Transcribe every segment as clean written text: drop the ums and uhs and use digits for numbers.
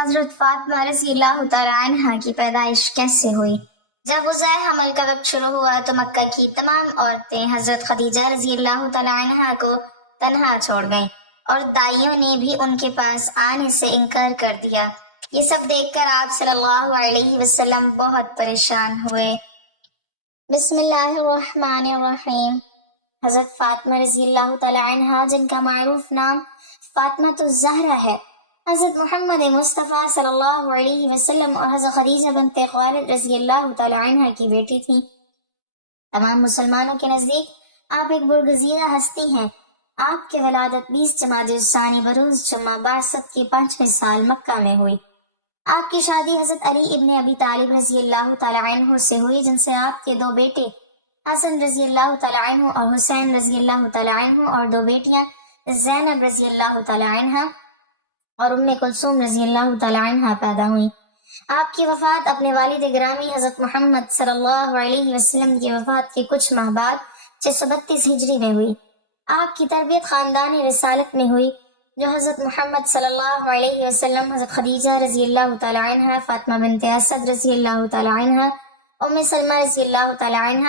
حضرت فاطمہ رضی اللہ تعالیٰ عنہ کی پیدائش کیسے ہوئی؟ جب وضع حمل کا وقت شروع ہوا تو مکہ کی تمام عورتیں حضرت خدیجہ رضی اللہ تعالیٰ عنہ کو تنہا چھوڑ گئیں اور دائیوں نے بھی ان کے پاس آنے سے انکار کر دیا۔ یہ سب دیکھ کر آپ صلی اللہ علیہ وسلم بہت پریشان ہوئے۔ بسم اللہ الرحمن الرحیم۔ حضرت فاطمہ رضی اللہ تعالیٰ عنہ جن کا معروف نام فاطمہ الزہرا ہے، حضرت محمد مصطفیٰ صلی اللہ علیہ وسلم اور حضرت خدیجہ بنت خویلد رضی اللہ تعالیٰ عنہ کی بیٹی تھی۔ تمام مسلمانوں کے نزدیک آپ ایک برگزیدہ ہستی ہیں۔ آپ کی ولادت 20 جمادی الثانی بروز جمعہ بعثت کے 5ویں سال مکہ میں ہوئی۔ آپ کی شادی حضرت علی ابن ابی طالب رضی اللہ تعالیٰ عنہ سے ہوئی، جن سے آپ کے 2 بیٹے حسن رضی اللہ تعالیٰ عنہ اور حسین رضی اللہ تعالیٰ عنہ اور 2 بیٹیاں زینب رضی اللہ تعالیٰ عنہ اور ام کلثوم رضی اللہ تعالیٰ عنہ پیدا ہوئیں۔ آپ کی وفات اپنے والد گرامی حضرت محمد صلی اللہ علیہ وسلم کی وفات کے کچھ ماہ بعد 632 ہجری میں ہوئی۔ آپ کی تربیت خاندان رسالت میں ہوئی، جو حضرت محمد صلی اللہ علیہ وسلم، حضرت خدیجہ رضی اللہ تعالیٰ عنہ، فاطمہ بنت اسد رضی اللہ تعالیٰ عنہ، ام سلمہ رضی اللہ تعالیٰ عنہ،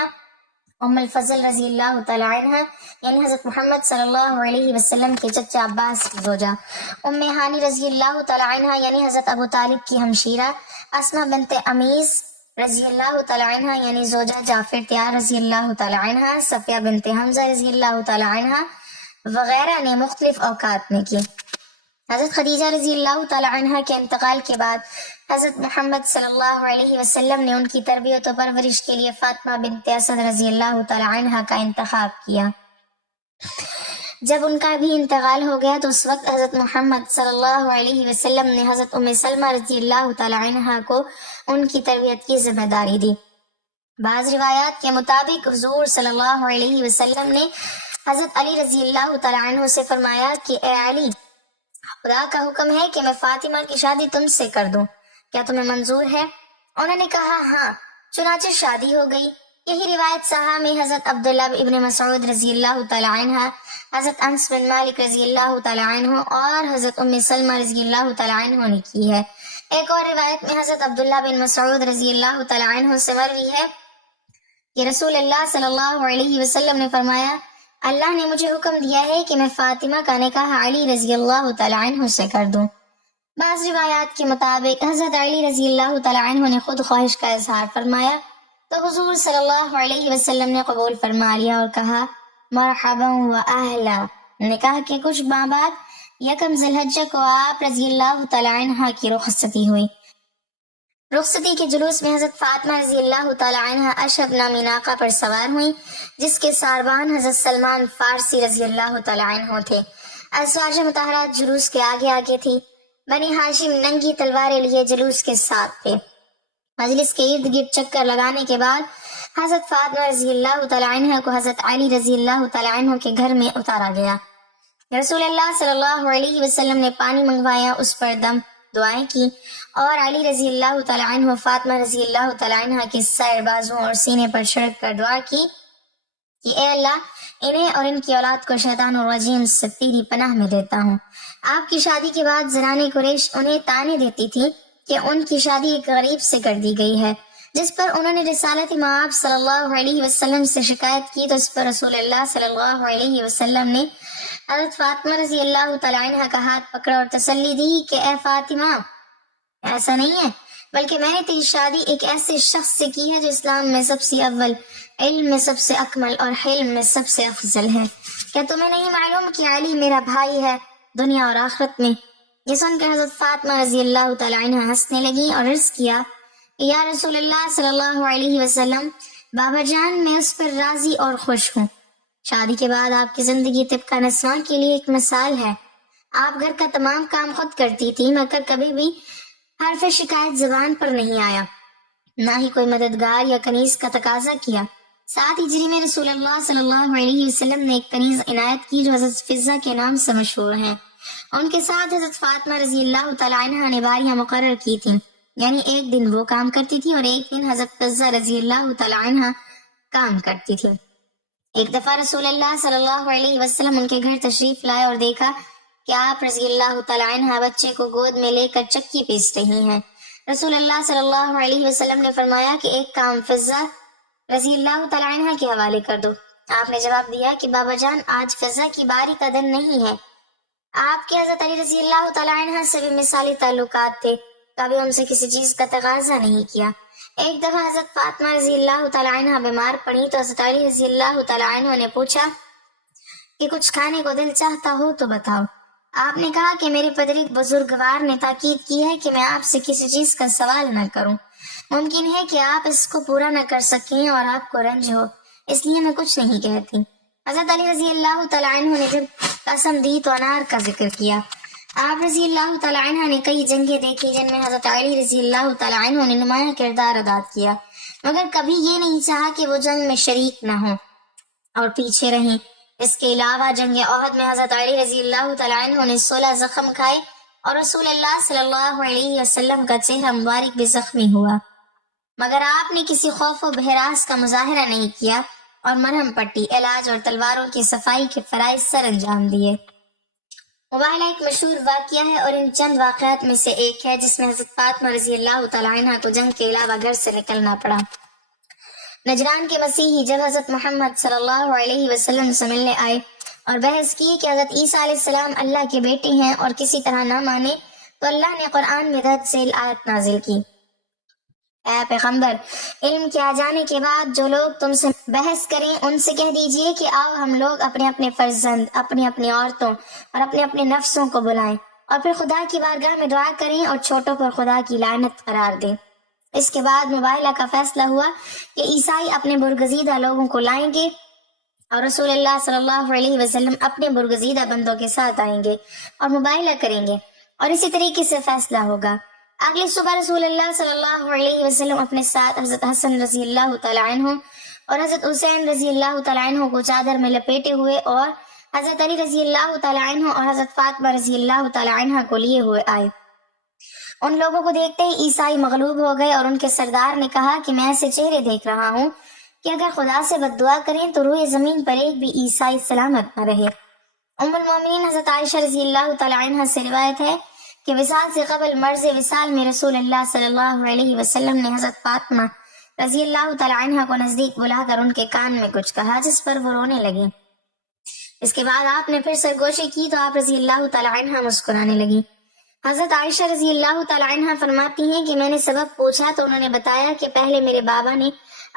ام الفضل رضی اللہ تعالیٰ عنہ یعنی حضرت محمد صلی اللہ علیہ وسلم کے چچا عباس کی زوجہ، ام ہانی رضی اللہ تعالیٰ عنہ یعنی حضرت ابو طالب کی ہمشیرہ، اسماء بنت امیس رضی اللہ تعالیٰ عنہ یعنی زوجہ جعفر تیار رضی اللہ تعالیٰ عنہ، صفیہ بنت حمزہ رضی اللہ تعالیٰ عنہ وغیرہ نے مختلف اوقات میں کی۔ حضرت خدیجہ رضی اللہ تعالیٰ عنہ کے انتقال کے بعد حضرت محمد صلی اللہ علیہ وسلم نے ان کی تربیت و پرورش کے لیے فاطمہ بنت اسد رضی اللہ تعالیٰ عنہ کا انتخاب کیا۔ جب ان کا بھی انتقال ہو گیا تو اس وقت حضرت محمد صلی اللہ علیہ وسلم نے حضرت ام سلمہ رضی اللہ تعالیٰ عنہ کو ان کی تربیت کی ذمہ داری دی۔ بعض روایات کے مطابق حضور صلی اللہ علیہ وسلم نے حضرت علی رضی اللہ تعالیٰ عنہ سے فرمایا کہ اے علی، خدا کا حکم ہے کہ میں فاطمہ کی شادی تم سے کر دوں، کیا تمہیں منظور ہے؟ انہوں نے کہا ہاں، چنانچہ شادی ہو گئی۔ یہی روایت صحابہ میں حضرت عبداللہ ابن مسعود رضی اللہ تعالیٰ عنہ، حضرت انس بن مالک رضی اللہ تعالیٰ عنہ اور حضرت ام سلمہ رضی اللہ تعالیٰ عنہ نے کی ہے۔ ایک اور روایت میں حضرت عبداللہ بن مسعود رضی اللہ تعالیٰ عنہ سے مروی ہے کہ رسول اللہ صلی اللہ علیہ وسلم نے فرمایا، اللہ نے مجھے حکم دیا ہے کہ میں فاطمہ کا نکاح علی رضی اللہ تعالیٰ عنہ سے کر دوں۔ بعض روایات کے مطابق حضرت علی رضی اللہ تعالیٰ عنہ نے خود خواہش کا اظہار فرمایا تو حضور صلی اللہ علیہ وسلم نے قبول فرما لیا اور کہا مرحبا و اہلا۔ نکاح کے کچھ ماہ بعد 1 ذی الحجہ کو آپ رضی اللہ تعالیٰ عنہ کی رخصتی ہوئی۔ رخصتی کے جلوس میں حضرت فاطمہ رضی اللہ تعالیٰ عنہ اشب نامی ناقہ پر سوار ہوئیں، جس کے ساربان حضرت سلمان فارسی رضی اللہ تعالیٰ عنہ تھے۔ ازواج مطہرات جلوس کے آگے آگے تھی۔ بنی ہاشم ننگی تلواریں لیے جلوس کے ساتھ تھے۔ مجلس کے ارد گرد چکر لگانے کے بعد حضرت فاطمہ رضی اللہ تعالیٰ عنہ کو حضرت علی رضی اللہ تعالیٰ عنہ کے گھر میں اتارا گیا۔ رسول اللہ صلی اللہ علیہ وسلم نے پانی منگوایا، اس پر دم دعائیں کی اور علی رضی اللہ تعالیٰ عنہ فاطمہ رضی اللہ تعالیٰ عنہ کے سر، بازوں اور سینے پر چھڑک کر دعا کی کہ اے اللہ، انہیں اور ان کی اولاد کو شیطان الرجیم سے تیری پناہ میں دیتا ہوں۔ آپ کی شادی کے بعد زنان قریش انہیں طعنے دیتی تھی کہ ان کی شادی ایک غریب سے کر دی گئی ہے، جس پر انہوں نے رسالت مآب صلی اللہ علیہ وسلم سے شکایت کی تو اس پر رسول اللہ صلی اللہ علیہ وسلم نے حضرت فاطمہ رضی اللہ تعالیٰ عنہ کا ہاتھ پکڑا اور تسلی دی کہ اے فاطمہ، ایسا نہیں ہے، بلکہ میں نے تیری شادی ایک ایسے شخص سے کی ہے جو اسلام میں سب سے اول، علم میں سب سے اکمل اور حلم میں سب سے افضل ہے۔ کیا تمہیں نہیں معلوم کہ علی میرا بھائی ہے دنیا اور آخرت میں؟ یہ سن کر حضرت فاطمہ رضی اللہ تعالیٰ عنہ ہنسنے لگی اور عرض کیا یا رسول اللہ صلی اللہ علیہ وسلم، بابا جان، میں اس پر راضی اور خوش ہوں۔ شادی کے بعد آپ کی زندگی طبقہ نسواں کے لیے ایک مثال ہے۔ آپ گھر کا تمام کام خود کرتی تھی، مگر کبھی بھی حرف شکایت زبان پر نہیں آیا، نہ ہی کوئی مددگار یا کنیز کا تقاضا کیا۔ 7 ہجری میں رسول اللہ صلی اللہ علیہ وسلم نے ایک کنیز عنایت کی جو حضرت فضہ کے نام سے مشہور ہیں۔ ان کے ساتھ حضرت فاطمہ رضی اللہ تعالیٰ عنہ نے باریاں مقرر کی تھیں، یعنی ایک دن وہ کام کرتی تھی اور ایک دن حضرت فضہ رضی اللہ تعالیٰ عنہ کام کرتی تھی۔ ایک دفعہ رسول اللہ صلی اللہ علیہ وسلم ان کے گھر تشریف لائے اور دیکھا کہ آپ رضی اللہ تعالیٰ عنہ بچے کو گود میں لے کر چکی پیس رہی ہیں۔ رسول اللہ صلی اللہ علیہ وسلم نے فرمایا کہ ایک کام فضہ رضی اللہ تعالیٰ عنہ کے حوالے کر دو۔ آپ نے جواب دیا کہ بابا جان، آج فضہ کی باری کا دن نہیں ہے۔ آپ کے حضرت علی رضی اللہ تعالیٰ عنہ سے بھی مثالی تعلقات تھے، کبھی ان سے کسی چیز کا تقاضا نہیں کیا۔ ایک دفعہ حضرت فاطمہ رضی اللہ تعالیٰ عنہ بیمار پڑی تو حضرت علی رضی اللہ تعالیٰ عنہ نے پوچھا کہ کچھ کھانے کو دل چاہتا ہو تو بتاؤ۔ آپ نے کہا کہ میرے پدری بزرگوار نے تاکید کی ہے کہ میں آپ سے کسی چیز کا سوال نہ کروں، ممکن ہے کہ آپ اس کو پورا نہ کر سکیں اور آپ کو رنج ہو، اس لیے میں کچھ نہیں کہتی۔ حضرت علی رضی اللہ تعالیٰ عنہ نے جب قسم دی تو انار کا ذکر کیا۔ آپ رضی اللہ تعالیٰ عنہ نے کئی جنگیں دیکھی جن میں حضرت علی رضی اللہ تعالیٰ عنہ نے نمایاں کردار ادا کیا، مگر کبھی یہ نہیں چاہا کہ وہ جنگ میں شریک نہ ہوں اور پیچھے رہیں۔ اس کے علاوہ جنگ احد میں حضرت علی رضی اللہ تعالیٰ عنہ نے 16 زخم کھائے اور رسول اللہ صلی اللہ علیہ وسلم کا چہرہ مبارک بھی زخمی ہوا، مگر آپ نے کسی خوف و بہراس کا مظاہرہ نہیں کیا اور مرہم پٹی، علاج اور تلواروں کی صفائی کے فرائض سر انجام دیے۔ مباہلہ ایک مشہور واقعہ ہے اور ان چند واقعات میں سے ایک ہے جس میں حضرت فاطمہ رضی اللہ تعالیٰ عنہ کو جنگ کے علاوہ گھر سے نکلنا پڑا۔ نجران کے مسیحی جب حضرت محمد صلی اللہ علیہ وسلم سے ملنے آئے اور بحث کی کہ حضرت عیسیٰ علیہ السلام اللہ کے بیٹے ہیں اور کسی طرح نہ مانے، تو اللہ نے قرآن میں درد سے آیت نازل کی، اے پیغمبر، علم کے آ جانے کے بعد جو لوگ تم سے بحث کریں ان سے کہہ دیجئے کہ آؤ ہم لوگ اپنے اپنے فرزند، اپنی اپنی عورتوں اور اپنے اپنے نفسوں کو بلائیں اور پھر خدا کی بارگاہ میں دعا کریں اور چھوٹوں پر خدا کی لعنت قرار دیں۔ اس کے بعد مباہلہ کا فیصلہ ہوا کہ عیسائی اپنے برگزیدہ لوگوں کو لائیں گے اور رسول اللہ صلی اللہ علیہ وسلم اپنے برگزیدہ بندوں کے ساتھ آئیں گے اور مباہلہ کریں گے، اور اسی طریقے سے فیصلہ ہوگا۔ اگلی صبح رسول اللہ صلی اللہ علیہ وسلم اپنے ساتھ حضرت حسن رضی اللہ تعالیٰ عنہ اور حضرت حسین رضی اللہ تعالیٰ عنہ کو چادر میں لپیٹے ہوئے اور حضرت علی رضی اللہ تعالیٰ عنہ اور حضرت فاطمہ رضی اللہ تعالیٰ عنہ کو لیے ہوئے آئے۔ ان لوگوں کو دیکھتے ہی عیسائی مغلوب ہو گئے اور ان کے سردار نے کہا کہ میں ایسے چہرے دیکھ رہا ہوں کہ اگر خدا سے بد دعا کریں تو روئے زمین پر ایک بھی عیسائی سلامت نہ رہے۔ ام المومنین حضرت عائشہ رضی اللہ تعالیٰ عنہ سے روایت ہے کہ وصال سے قبل مرض وصال میں رسول اللہ صلی اللہ علیہ وسلم نے حضرت فاطمہ رضی اللہ تعالیٰ عنہ کو نزدیک بلا کر ان کے کان میں کچھ کہا جس پر وہ رونے لگی۔ اس کے بعد آپ نے پھر سرگوشی کی تو آپ رضی اللہ تعالیٰ عنہ مسکرانے لگی۔ حضرت عائشہ رضی اللہ تعالیٰ عنہ فرماتی ہیں کہ میں نے سبب پوچھا تو انہوں نے بتایا کہ پہلے میرے بابا نے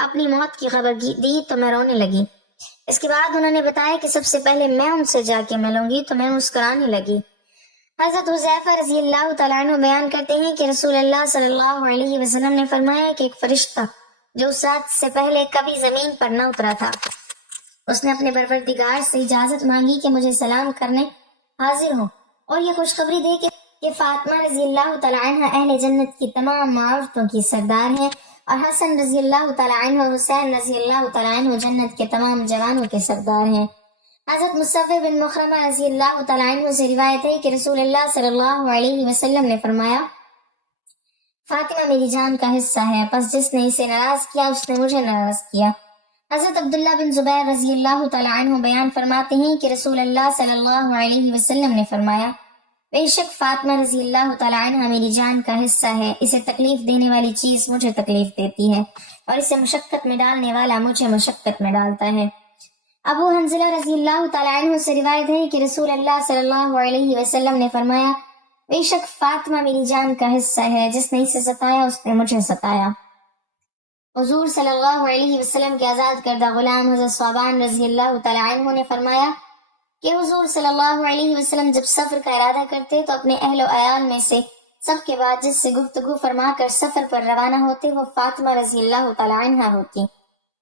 اپنی موت کی خبر دی تو میں رونے لگی۔ اس کے بعد انہوں نے بتایا کہ سب سے پہلے میں ان سے جا کے ملوں گی تو میں مسکرانے لگی۔ حضرت حذیفہ رضی اللہ تعالیٰ عنہ بیان کرتے ہیں کہ رسول اللہ صلی اللہ علیہ وسلم نے فرمایا کہ ایک فرشتہ جو اس رات سے پہلے کبھی زمین پر نہ اترا تھا، اس نے اپنے پروردگار سے اجازت مانگی کہ مجھے سلام کرنے حاضر ہوں اور یہ خوشخبری دے کہ فاطمہ رضی اللہ تعالیٰ عنہ اہل جنت کی تمام عورتوں کی سردار ہیں اور حسن رضی اللہ تعالیٰ عنہ اور حسین رضی اللہ تعالیٰ عنہ جنت کے تمام جوانوں کے سردار ہیں۔ حضرت مصطفی بن مخرمہ رضی اللہ تعالیٰ عنہ سے روایت ہے کہ رسول اللہ صلی اللہ علیہ وسلم نے فرمایا، فاطمہ میری جان کا حصہ ہے، پس جس نے اسے ناراض کیا اس نے مجھے ناراض کیا۔ حضرت عبداللہ بن زبیر رضی اللہ تعالیٰ عنہ بیان فرماتے ہیں کہ رسول اللہ صلی اللہ علیہ وسلم نے فرمایا، بے شک فاطمہ رضی اللہ تعالیٰ عنہ میری جان کا حصہ ہے، اسے تکلیف دینے والی چیز مجھے تکلیف دیتی ہے اور اسے مشقت میں ڈالنے والا مجھے مشقت میں ڈالتا ہے۔ ابو حنظلہ رضی اللہ تعالیٰ عنہ سے روایت ہے کہ رسول اللہ صلی اللہ علیہ وسلم نے فرمایا، بے شک فاطمہ میری جان کا حصہ ہے، جس نے اسے ستایا اس نے مجھے ستایا۔ حضور صلی اللہ علیہ وسلم کے آزاد کردہ غلام حضرت ثعبان رضی اللہ تعالیٰ عنہ نے فرمایا کہ حضور صلی اللہ علیہ وسلم جب سفر کا ارادہ کرتے تو اپنے اہل و عیال میں سے سب کے بعد جس سے گفتگو فرما کر سفر پر روانہ ہوتے وہ فاطمہ رضی اللہ تعالیٰ عنہ ہوتی،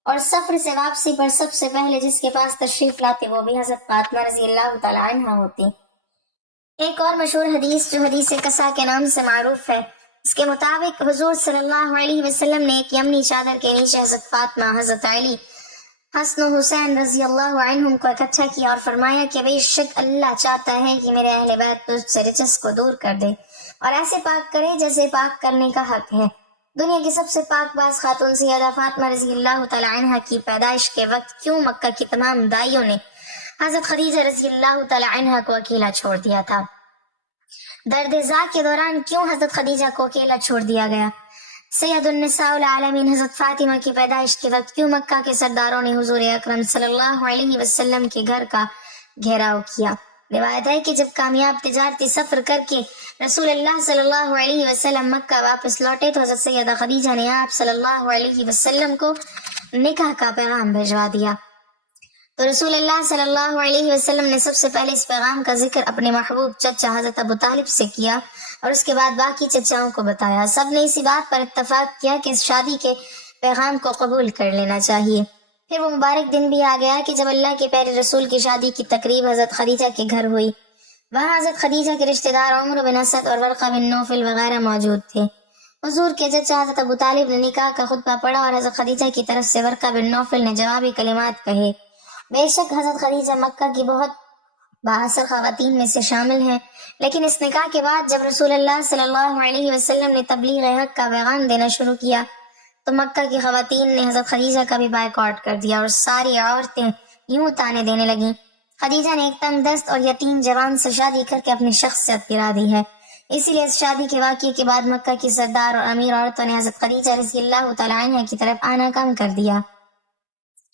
اور سفر سے واپسی پر سب سے پہلے جس کے پاس تشریف لاتے وہ بھی حضرت فاطمہ رضی اللہ تعالیٰ عنہ ہوتی۔ ایک اور مشہور حدیث جو حدیث قصہ کے نام سے معروف ہے، اس کے مطابق حضور صلی اللہ علیہ وسلم نے ایک یمنی چادر کے نیچے حضرت فاطمہ، حضرت علی، حسن و حسین رضی اللہ عنہم کو اکٹھا کیا اور فرمایا کہ بے شک اللہ چاہتا ہے کہ میرے اہل بیت تجھ سے رجس کو دور کر دے اور ایسے پاک کرے جیسے پاک کرنے کا حق ہے۔ دنیا کی سب سے پاک باز خاتون سیدہ فاطمہ رضی اللہ تعالیٰ عنہ کی پیدائش کے وقت کیوں مکہ کی تمام دائیوں نے حضرت خدیجہ رضی اللہ تعالی عنہا کو اکیلا چھوڑ دیا تھا۔ درد ذا کے دوران کیوں حضرت خدیجہ کو اکیلا چھوڑ دیا گیا؟ سید النساء العالمین حضرت فاطمہ کی پیدائش کے وقت کیوں مکہ کے سرداروں نے حضور اکرم صلی اللہ علیہ وسلم کے گھر کا گھیراؤ کیا؟ روایت ہے کہ جب کامیاب تجارتی سفر کر کے رسول اللہ صلی اللہ علیہ وسلم مکہ واپس لوٹے تو حضرت سیدہ خدیجہ نے آپ صلی اللہ علیہ وسلم کو نکاح کا پیغام بھجوا دیا۔ تو رسول اللہ صلی اللہ علیہ وسلم نے سب سے پہلے اس پیغام کا ذکر اپنے محبوب چچا حضرت ابو طالب سے کیا اور اس کے بعد باقی چچاؤں کو بتایا۔ سب نے اسی بات پر اتفاق کیا کہ اس شادی کے پیغام کو قبول کر لینا چاہیے۔ پھر وہ مبارک دن بھی آ گیا کہ جب اللہ کے پیارے رسول کی شادی کی تقریب حضرت خدیجہ کے گھر ہوئی۔ وہاں حضرت خدیجہ کے رشتہ دار عمر بن اسد اور ورقہ بن نوفل وغیرہ موجود تھے۔ حضور کے چچا حضرت ابو طالب نے نکاح کا خطبہ پڑھا اور حضرت خدیجہ کی طرف سے ورقہ بن نوفل نے جوابی کلمات کہے۔ بے شک حضرت خدیجہ مکہ کی بہت بااثر خواتین میں سے شامل ہیں، لیکن اس نکاح کے بعد جب رسول اللہ صلی اللہ علیہ وسلم نے تبلیغ حق کا پیغام دینا شروع کیا تو مکہ کی خواتین نے حضرت خدیجہ کا بھی بائیکاٹ کر دیا اور ساری عورتیں یوں تانے دینے لگیں۔ خدیجہ نے ایک تنگ دست اور یتیم جوان سے شادی کر کے اپنی شخصیت گرا دی ہے، اسی لیے اس شادی کے واقعے کے بعد مکہ کی سردار اور امیر عورتوں نے حضرت خدیجہ رضی اللہ تعالی عنہا کی طرف آنا کم کر دیا۔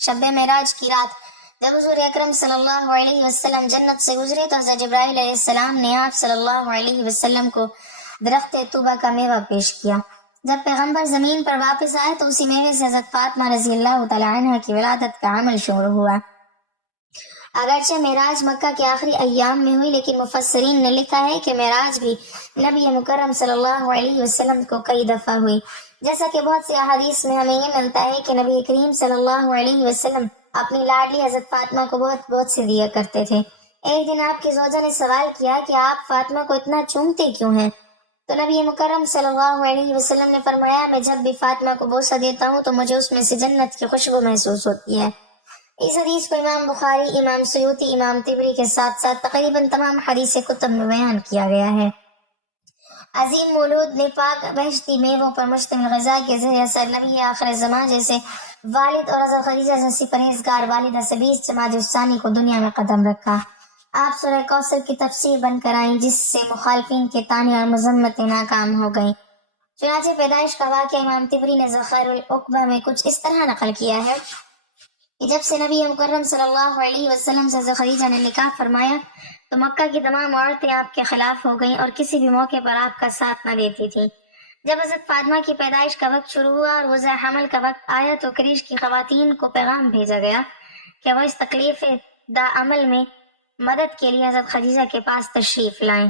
شب معراج کی رات جب حضور اکرم صلی اللہ علیہ وسلم جنت سے گزرے تو حضرت جبرائیل علیہ السلام نے آپ صلی اللہ علیہ وسلم کو درخت طوبہ کا میوہ پیش کیا۔ جب پیغمبر زمین پر واپس آئے تو اسی میوے سے حضرت فاطمہ رضی اللہ تعالی عنہا کی ولادت کا عمل شروع ہوا۔ اگرچہ معراج مکہ کے آخری ایام میں ہوئی، لیکن مفسرین نے لکھا ہے کہ معراج بھی نبی مکرم صلی اللہ علیہ وسلم کو کئی دفعہ ہوئی، جیسا کہ بہت سی احادیث میں ہمیں یہ ملتا ہے کہ نبی کریم صلی اللہ علیہ وسلم اپنی لاڈلی حضرت فاطمہ کو بہت بہت سے دیا کرتے تھے۔ ایک دن آپ کی زوجہ نے سوال کیا کہ آپ فاطمہ کو اتنا چومتے کیوں ہیں؟ تو نبی مکرم صلی اللہ علیہ وسلم نے فرمایا، میں جب بھی فاطمہ کو بوسہ دیتا ہوں تو مجھے اس میں سے جنت کی خوشبو محسوس ہوتی ہے۔ اس حدیث کو امام بخاری، امام سیوطی، امام طبری کے ساتھ ساتھ تقریباً تمام حدیث کتب میں بیان کیا گیا ہے۔ عظیم مولود نے پاک بہشتی میووں پر مشتمل غذا کے ذریعے سے نبی آخر زمان جیسے والد اور حضرت خدیجہ جیسی پرہیزگار والدہ سے 20 جمادی الثانی کو دنیا میں قدم رکھا۔ آپ سورہ کوثر کی تفسیر بن کر آئیں، جس سے مخالفین کے طعنے اور مذمتیں ناکام ہو گئیں۔ چنانچہ پیدائش کا واقعہ امام طبری نے ذخائر العقبہ میں کچھ اس طرح نقل کیا ہے کہ جب سے نبی مکرم صلی اللہ علیہ وسلم سے حضرت خدیجہ نے نکاح فرمایا تو مکہ کی تمام عورتیں آپ کے خلاف ہو گئیں اور کسی بھی موقع پر آپ کا ساتھ نہ دیتی تھیں۔ جب حضرت فاطمہ کی پیدائش کا وقت شروع ہوا اور وضع حمل کا وقت آیا تو قریش کی خواتین کو پیغام بھیجا گیا کہ وہ اس تکلیف دا عمل میں مدد کے لیے حضرت خدیجہ کے پاس تشریف لائیں۔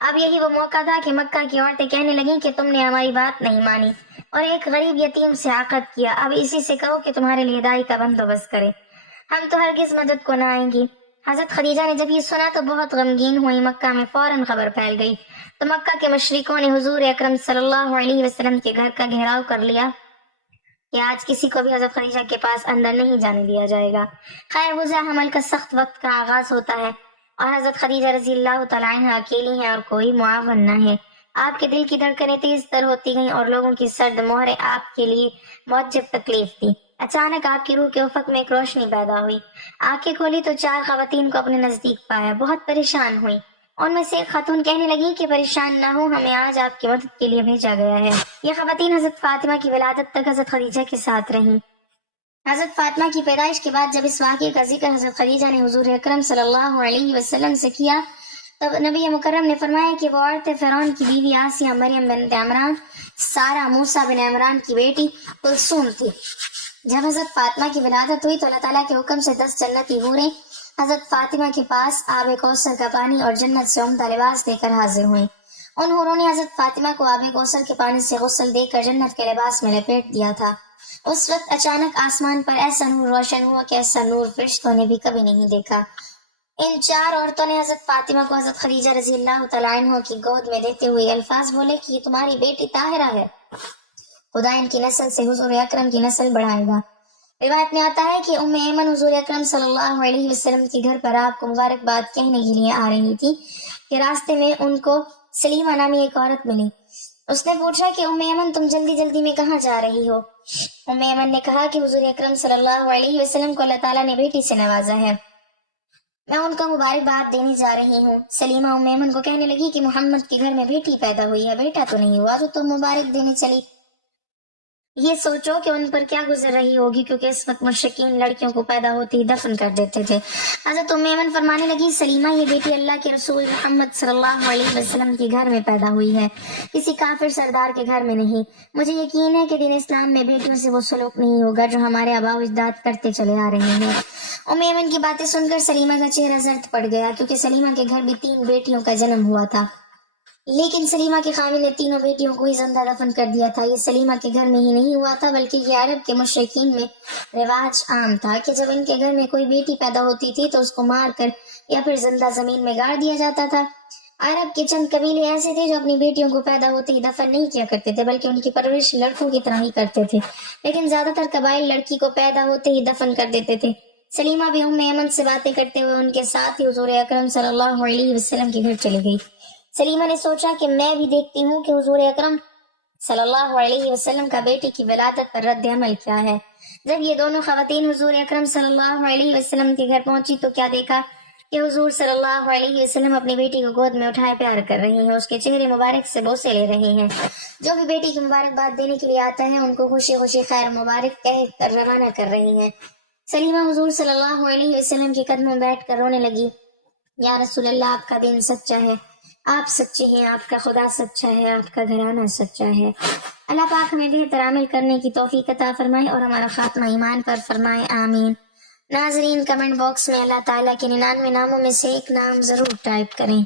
اب یہی وہ موقع تھا کہ مکہ کی عورتیں کہنے لگیں کہ تم نے ہماری بات نہیں مانی اور ایک غریب یتیم سے عقد کیا، اب اسی سے کہو کہ تمہارے لیے دائی کا بندوبست کرے، ہم تو ہرگز مدد کو نہ آئیں گی۔ حضرت خدیجہ نے جب یہ سنا تو بہت غمگین ہوئی۔ مکہ میں فوراً خبر پھیل گئی تو مکہ کے مشرکوں نے حضور اکرم صلی اللہ علیہ وسلم کے گھر کا گھیراؤ کر لیا کہ آج کسی کو بھی حضرت خدیجہ کے پاس اندر نہیں جانے دیا جائے گا۔ خیر، وضع حمل کا سخت وقت کا آغاز ہوتا ہے اور حضرت خدیجہ رضی اللہ تعالیٰ عنہ اکیلی ہیں اور کوئی معاون نہ ہے۔ آپ کے دل کی دھڑکنیں تیز تر ہوتی گئیں اور لوگوں کی سرد مہریں آپ کے لیے موجب تکلیف تھی۔ اچانک آپ کی روح کے افق میں ایک روشنی پیدا ہوئی۔ آنکھیں کھولی تو 4 خواتین کو اپنے نزدیک پایا، بہت پریشان ہوئی۔ ان میں سے ایک خاتون کہنے لگی کہ پریشان نہ ہو، ہمیں آج آپ کی مدد کے لیے بھیجا گیا ہے۔ یہ خواتین حضرت فاطمہ کی ولادت تک حضرت خدیجہ کے ساتھ رہیں۔ حضرت فاطمہ کی پیدائش کے بعد جب اس واقعے کا ذکر حضرت خدیجہ نے حضور اکرم صلی اللہ علیہ وسلم سے کیا تب نبی مکرم نے فرمایا کہ وہ عورتیں فرعون کی بیوی آسیہ، مریم بنت عمران، سارہ، موسیٰ بن عمران کی بیٹی کلثوم تھی۔ جب حضرت فاطمہ کی ولادت ہوئی تو اللہ تعالیٰ کے حکم سے 10 جنتی حوریں حضرت فاطمہ کے پاس آب کوثر کا پانی اور جنت سے عمدہ لباس دے کر حاضر ہوئیں۔ ان حوروں نے حضرت فاطمہ کو آب کوثر کے پانی سے غسل دے کر جنت کے لباس میں لپیٹ دیا تھا۔ اس وقت اچانک آسمان پر ایسا نور روشن ہوا کہ ایسا نور فرشتوں نے بھی کبھی نہیں دیکھا۔ ان 4 عورتوں نے حضرت فاطمہ کو حضرت خدیجہ رضی اللہ تعالیٰ عنہ کی گود میں دیتے ہوئے الفاظ بولے کہ یہ تمہاری بیٹی طاہرہ ہے، خدا ان کی نسل سے حضور اکرم کی نسل بڑھائے گا۔ روایت میں آتا ہے کہ ام ایمن حضور اکرم صلی اللہ علیہ وسلم کے گھر پر آپ کو مبارکباد کہنے کے لیے آ رہی تھی کہ راستے میں ان کو سلیمہ نامی ایک عورت ملی۔ اس نے پوچھا کہ ام ایمن تم جلدی جلدی میں کہاں جا رہی ہو؟ ام ایمن نے کہا کہ حضور اکرم صلی اللہ علیہ وسلم کو اللہ تعالیٰ نے بیٹی سے نوازا ہے۔ میں ان کو مبارکباد دینے جا رہی ہوں۔ سلیمہ ام ایمن کو کہنے لگی کہ محمد کے گھر میں بیٹی پیدا ہوئی ہے، بیٹا تو نہیں ہوا، تو تم مبارک دینے چلی۔ یہ سوچو کہ ان پر کیا گزر رہی ہوگی، کیونکہ اس وقت مشرکین لڑکیوں کو پیدا ہوتی ہی دفن کر دیتے تھے۔ حضرت ام ایمن فرمانے لگی، سلیمہ یہ بیٹی اللہ کے رسول محمد صلی اللہ علیہ وسلم کے گھر میں پیدا ہوئی ہے، کسی کافر سردار کے گھر میں نہیں۔ مجھے یقین ہے کہ دین اسلام میں بیٹیوں سے وہ سلوک نہیں ہوگا جو ہمارے آباء و اجداد کرتے چلے آ رہے ہیں۔ ام ایمن کی باتیں سن کر سلیمہ کا چہرہ زرد پڑ گیا، کیونکہ سلیمہ کے گھر بھی 3 بیٹیوں کا جنم ہوا تھا، لیکن سلیمہ کے خاوند نے تینوں بیٹیوں کو ہی زندہ دفن کر دیا تھا۔ یہ سلیمہ کے گھر میں ہی نہیں ہوا تھا، بلکہ یہ عرب کے مشرکین میں رواج عام تھا کہ جب ان کے گھر میں کوئی بیٹی پیدا ہوتی تھی تو اس کو مار کر یا پھر زندہ زمین میں گاڑ دیا جاتا تھا۔ عرب کے چند قبیلے ایسے تھے جو اپنی بیٹیوں کو پیدا ہوتے ہی دفن نہیں کیا کرتے تھے، بلکہ ان کی پرورش لڑکوں کی طرح ہی کرتے تھے، لیکن زیادہ تر قبائل لڑکی کو پیدا ہوتے ہی دفن کر دیتے تھے۔ سلیمہ بھی ام ایمن سے باتیں کرتے ہوئے ان کے ساتھ ہی حضور اکرم صلی اللہ علیہ وسلم کے گھر چلی گئی۔ سلیمہ نے سوچا کہ میں بھی دیکھتی ہوں کہ حضور اکرم صلی اللہ علیہ وسلم کا بیٹی کی ولادت پر رد عمل کیا ہے۔ جب یہ دونوں خواتین حضور اکرم صلی اللہ علیہ وسلم کے گھر پہنچی تو کیا دیکھا کہ حضور صلی اللہ علیہ وسلم اپنی بیٹی کو گود میں اٹھائے پیار کر رہے ہیں، اس کے چہرے مبارک سے بوسے لے رہے ہیں۔ جو بھی بیٹی کی مبارکباد دینے کے لیے آتا ہے ان کو خوشی خوشی خیر مبارک کہہ کر روانہ کر رہے ہیں۔ سلیمہ حضور صلی اللہ علیہ وسلم کے قدموں میں بیٹھ کر رونے لگی۔ یا رسول اللہ، آپ کا دین سچا ہے، آپ سچے ہیں، آپ کا خدا سچا ہے، آپ کا گھرانہ سچا ہے۔ اللہ پاک ہمیں بہتر عمل کرنے کی توفیق عطا فرمائے اور ہمارا خاتمہ ایمان پر فرمائے، آمین۔ ناظرین، کمنٹ باکس میں اللہ تعالیٰ کے 99 ناموں میں سے ایک نام ضرور ٹائپ کریں۔